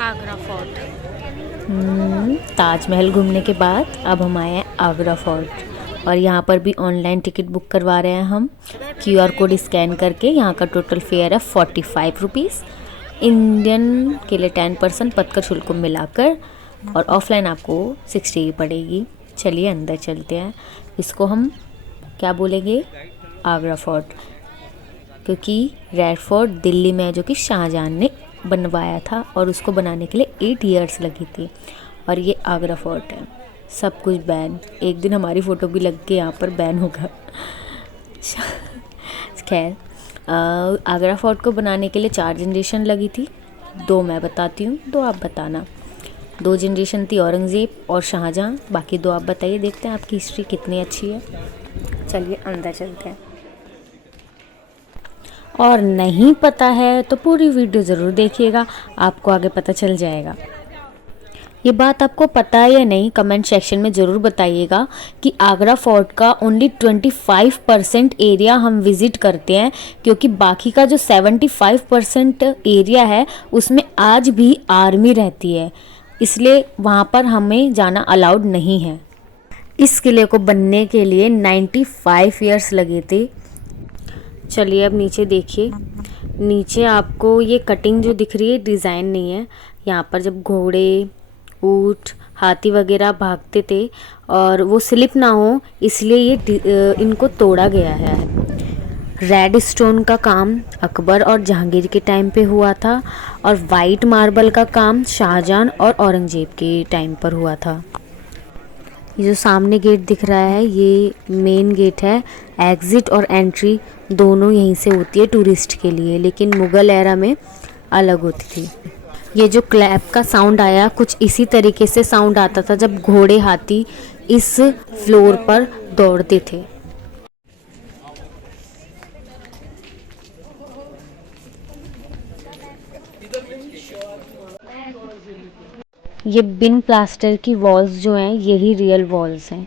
Agra fort. Taj Mahal घूमने के बाद अब हम आए हैं आगरा फोर्ट, और यहाँ पर भी ऑनलाइन टिकट बुक करवा रहे हैं हम। क्यूआर कोड स्कैन करके। यहाँ का टोटल फेयर है 45 रुपीज़, इंडियन के लिए 10% पथकर शुल्क को मिलाकर, और ऑफलाइन आपको 60 की पड़ेगी। चलिए अंदर चलते हैं। इसको हम क्या बोलेंगे, आगरा फोर्ट, क्योंकि रेड फोर्ट दिल्ली में है जो कि शाहजहां ने बनवाया था और उसको बनाने के लिए 8 इयर्स लगी थी। और ये आगरा फोर्ट है। सब कुछ बैन, एक दिन हमारी फ़ोटो भी लग के यहाँ पर बैन होगा। खैर, आगरा फोर्ट को बनाने के लिए 4 जनरेशन लगी थी। 2 मैं बताती हूँ, 2 आप बताना। 2 जनरेशन थी औरंगज़ेब और शाहजहां, बाकी 2 आप बताइए। देखते हैं आपकी हिस्ट्री कितनी अच्छी है। चलिए अंदर चलते हैं। और नहीं पता है तो पूरी वीडियो ज़रूर देखिएगा, आपको आगे पता चल जाएगा। ये बात आपको पता है या नहीं, कमेंट सेक्शन में ज़रूर बताइएगा कि आगरा फोर्ट का ओनली 25% एरिया हम विज़िट करते हैं, क्योंकि बाकी का जो 75% एरिया है उसमें आज भी आर्मी रहती है, इसलिए वहाँ पर हमें जाना अलाउड नहीं है। इस किले को बनने के लिए 95 ईयर्स लगे थे। चलिए अब नीचे देखिए। नीचे आपको ये कटिंग जो दिख रही है डिज़ाइन नहीं है। यहाँ पर जब घोड़े, ऊँट, हाथी वगैरह भागते थे और वो स्लिप ना हो, इसलिए ये इनको तोड़ा गया है। रेड स्टोन का काम अकबर और जहांगीर के टाइम पे हुआ था, और वाइट मार्बल का काम शाहजहां और औरंगजेब के टाइम पर हुआ था। ये जो सामने गेट दिख रहा है ये मेन गेट है। एग्ज़िट और एंट्री दोनों यहीं से होती है टूरिस्ट के लिए, लेकिन मुग़ल एरा में अलग होती थी। ये जो क्लैप का साउंड आया, कुछ इसी तरीके से साउंड आता था जब घोड़े, हाथी इस फ्लोर पर दौड़ते थे। ये बिन प्लास्टर की वॉल्स जो हैं यही रियल वॉल्स हैं।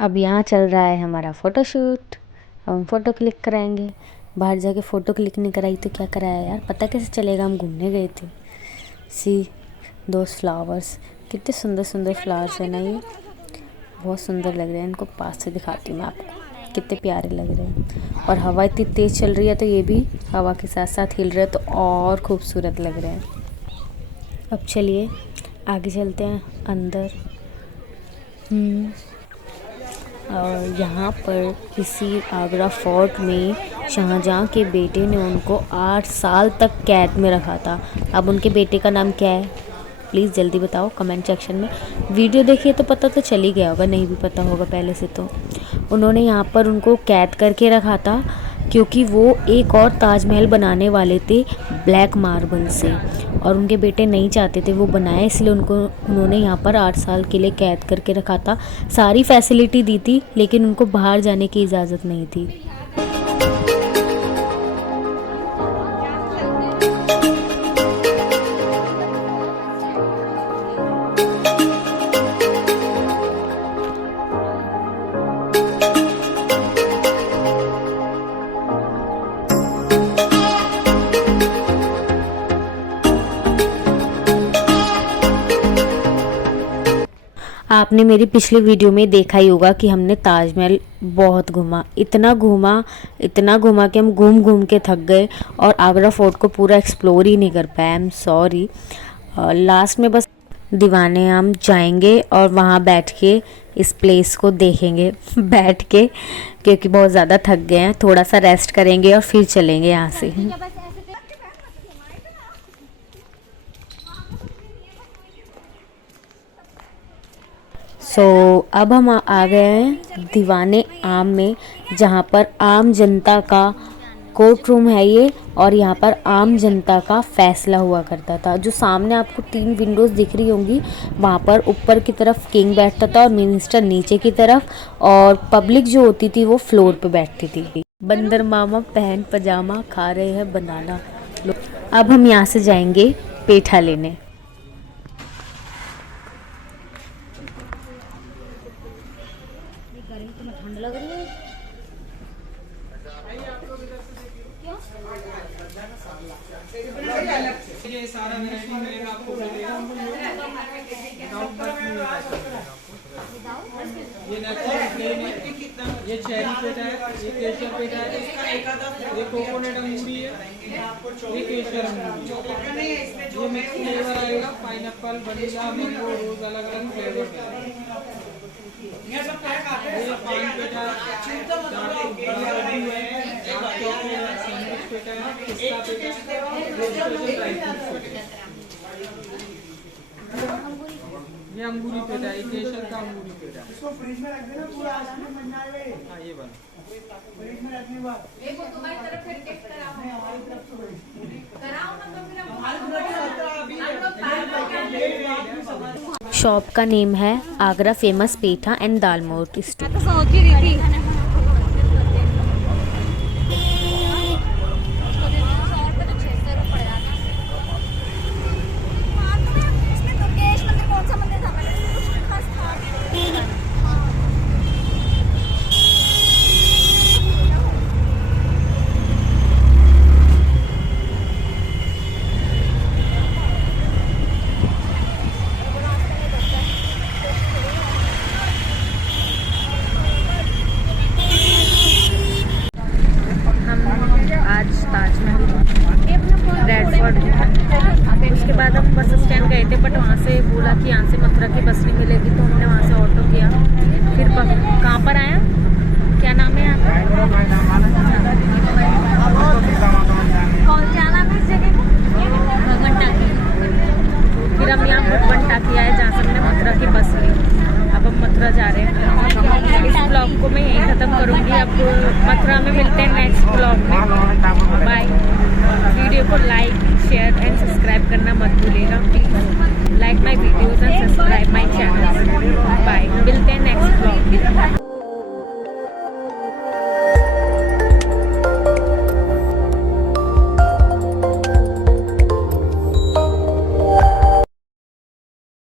अब यहाँ चल रहा है हमारा फ़ोटोशूट। अब हम फ़ोटो क्लिक कराएंगे। बाहर जाके फ़ोटो क्लिक नहीं कराई तो क्या कराया यार, पता कैसे चलेगा, हम घूमने गए थे। सी दोस फ्लावर्स, कितने सुंदर सुंदर फ्लावर्स हैं ना, ये बहुत सुंदर लग रहे हैं। इनको पास से दिखाती हूँ मैं आपको, कितने प्यारे लग रहे हैं। और हवा इतनी तेज़ चल रही है तो ये भी हवा के साथ साथ हिल रहे हैं, तो और खूबसूरत लग रहे हैं। अब चलिए आगे चलते हैं अंदर। और यहाँ पर इसी आगरा फोर्ट में शाहजहां के बेटे ने उनको 8 साल तक कैद में रखा था। अब उनके बेटे का नाम क्या है, प्लीज़ जल्दी बताओ कमेंट सेक्शन में। वीडियो देखिए तो पता तो चल ही गया होगा, नहीं भी पता होगा पहले से तो। उन्होंने यहाँ पर उनको कैद करके रखा था क्योंकि वो एक और ताजमहल बनाने वाले थे ब्लैक मार्बल से, और उनके बेटे नहीं चाहते थे वो बनाए, इसलिए उन्होंने यहाँ पर 8 साल के लिए कैद करके रखा था। सारी फैसिलिटी दी थी लेकिन उनको बाहर जाने की इजाज़त नहीं थी। आपने मेरी पिछली वीडियो में देखा ही होगा कि हमने ताजमहल बहुत घूमा, इतना घूमा कि हम घूम घूम के थक गए और आगरा फोर्ट को पूरा एक्सप्लोर ही नहीं कर पाए। I am sorry. लास्ट में बस दीवाने हम जाएंगे और वहाँ बैठ के इस प्लेस को देखेंगे बैठ के, क्योंकि बहुत ज़्यादा थक गए हैं। थोड़ा सा रेस्ट करेंगे और फिर चलेंगे यहाँ से। अब हम आ गए हैं दीवाने आम में, जहाँ पर आम जनता का कोर्ट रूम है ये, और यहाँ पर आम जनता का फैसला हुआ करता था। जो सामने आपको 3 विंडोज़ दिख रही होंगी, वहाँ पर ऊपर की तरफ किंग बैठता था और मिनिस्टर नीचे की तरफ, और पब्लिक जो होती थी वो फ्लोर पे बैठती थी। बंदर मामा पहन पजामा खा रहे हैं बनाना। अब हम यहाँ से जाएंगे पेठा लेने। ठंड लग रही है। ये सारा वैरायटी मिलेगा आपको, ये नेचुरल प्लेन है, ये चेरी पेठा है, ये केसर पेठा है, ये कोकोनट अंगूरी है, ये केसर अंगूरी है। ये मिक्स फ्लेवर आएगा, पाइनएप्पल, वनीला, मैंगो, रोज, अलग अलग फ्लेवर है। ये पान पेठा है, सैंडविच पेठा है, पिस्ता पेठा है, ये अंगूरी पेठा है, केसर का अंगूरी पेठा है। इसको फ्रिज में रख देना पूरा, आज में बन जाएगा। हाँ ये बन फ्रिज में रखने के बाद देखो तुम्हारी तरफ से टेस्ट कराओ, हमारी तरफ से कराओ ना, तो फिर हमारी शॉप का नेम है आगरा फेमस पेठा एंड दाल मोट स्टोर। मैं तो सोच ही रही थी उसके बाद हम बस स्टैंड गए थे, बट वहाँ से बोला कि यहाँ से मथुरा की बस नहीं मिलेगी, तो हमने वहाँ से ऑटो किया। फिर कहाँ पर आया, क्या नाम है यहाँ पर, कौन जाना है इस जगह को, भगवान टाकी। फिर हम यहाँ भगवान टाकी आए, जहाँ से हमने मथुरा की बस ली। अब हम मथुरा जा रहे हैं। इस ब्लॉग को मैं यहीं ख़त्म करूँगी। अब मथुरा में मिलते हैं नेक्स्ट ब्लॉग में। बाय। वीडियो को लाइक, शेयर एंड सब्सक्राइब करना मत भूलिएगा प्लीज़। लाइक